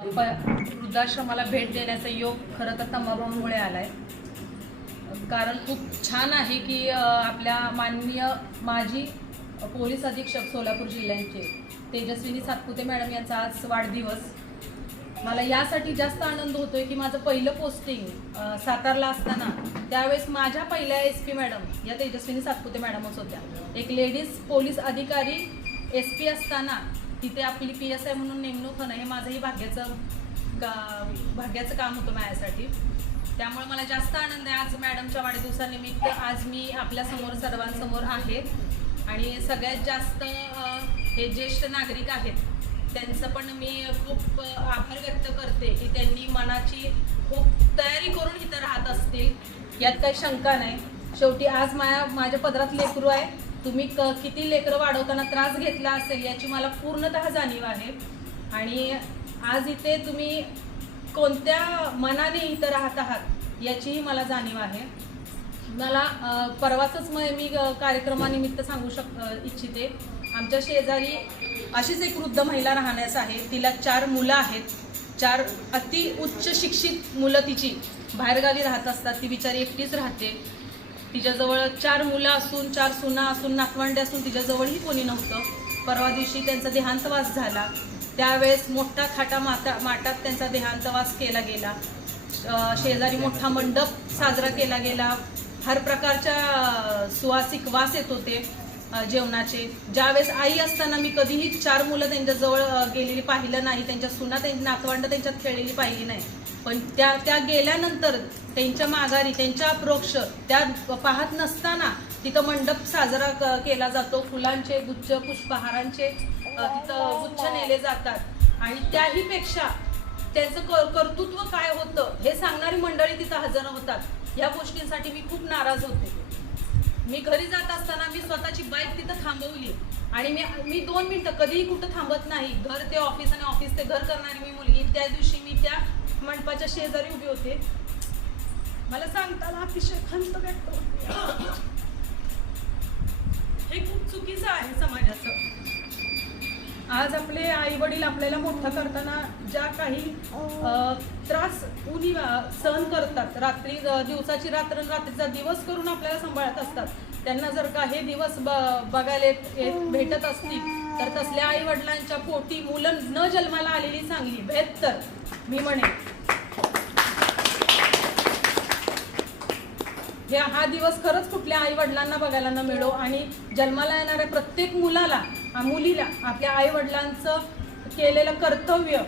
वृद्धाश्रमाला भेट देण्याचा योग खरं तर तंबाभाऊंमुळे आलाय. कारण खूप छान आहे की आपल्या माननीय माजी पोलीस अधीक्षक सोलापूर जिल्ह्याचे तेजस्विनी सातपुते मॅडम यांचा आज वाढदिवस. मला यासाठी जास्त आनंद होतोय की माझं पहिलं पोस्टिंग सातारला असताना त्यावेळेस माझ्या पहिल्या SP मॅडम या तेजस्विनी सातपुते मॅडमच होत्या. एक लेडीज पोलीस अधिकारी SP असताना तिथे आपली PSI म्हणून नेमणूक होणं हे माझंही भाग्याचं काम होतं माझ्यासाठी. त्यामुळे मला जास्त आनंद आहे आज मॅडमच्या वाढदिवसानिमित्त आज मी आपल्या समोर सर्वांसमोर आहे. आणि सगळ्यात जास्त हे ज्येष्ठ नागरिक आहेत त्यांचं पण मी खूप आभार व्यक्त करते की त्यांनी मनाची खूप तयारी करून इथं राहत असतील, यात काही शंका नाही. शेवटी आज माझ्या पदरात लेकरू आहे. तुम्ही किती लेकरं वाढवताना त्रास घेतला असेल याची मला पूर्णतः जाणीव आहे. आणि आज इथे तुम्ही कोणत्या मनाने इथं राहत आहात याचीही मला जाणीव आहे. मला परवाचंच मी कार्यक्रमानिमित्त सांगू इच्छिते. आमच्या शेजारी अशीच एक वृद्ध महिला राहण्यास आहे. तिला 4 मुलं आहेत. 4 अति उच्च शिक्षित मुलं तिची बाहेरगावी राहत असतात. ती बिचारी एकटीच राहते. तिच्याजवळ 4 मुलं असून 4 सुना असून नातवंडे असून तिच्याजवळही कोणी नव्हतं. परवा दिवशी त्यांचा देहांतवास झाला. त्यावेळेस मोठा माटात त्यांचा देहांतवास केला गेला. शेजारी मोठा मंडप साजरा केला गेला. हर प्रकारच्या सुवासिक वास येत होते जेवणाचे. ज्यावेळेस आई असताना मी कधीही 4 मुलं त्यांच्याजवळ गेलेली पाहिलं नाही. त्यांच्या सुना नातवंड त्यांच्यात खेळलेली पाहिली नाही. पण त्या गेल्यानंतर त्यांच्या माघारी त्यांच्या अप्रोक्ष त्या पाहत नसताना तिथं मंडप साजरा केला जातो. फुलांचे गुच्छ पुष्पहारांचे तिथं गुच्छ नेले जातात. आणि त्याहीपेक्षा त्यांचं कर्तृत्व काय होतं हे सांगणारी मंडळी तिथं हजर होतात. या गोष्टींसाठी मी खूप नाराज होते. मी घरी जात असताना मी स्वतःची बाईक तिथं थांबवली आणि मी 2 मिनिटं कधीही कुठं थांबत नाही. घर ते ऑफिस आणि ऑफिस ते घर करणारी मी मुलगी. त्या दिवशी मी त्या मंडपाच्या शेजारी उभी होते. मला सांगताना अतिशय खंत व्यक्त होते. हे खूप चुकीचं आहे समाजाचं. आज आपले आई वडील आपल्याला मोठं करताना ज्या काही त्रास उनी सहन करतात, दिवसाची रात्र रात्रीचा दिवस करून आपल्याला सांभाळत असतात, त्यांना जर का हे दिवस बघायला भेटत असतील तर तसल्या आई वडिलांच्या पोटी मुलं न जन्माला आलेली चांगली बेहत्तर मी म्हणेन. हा दिवस खरंच कुठल्या आई वडिलांना बघायला न मिळो. आणि जन्माला येणाऱ्या प्रत्येक मुलीला आपल्या आई वडिलांचं केलेलं कर्तव्य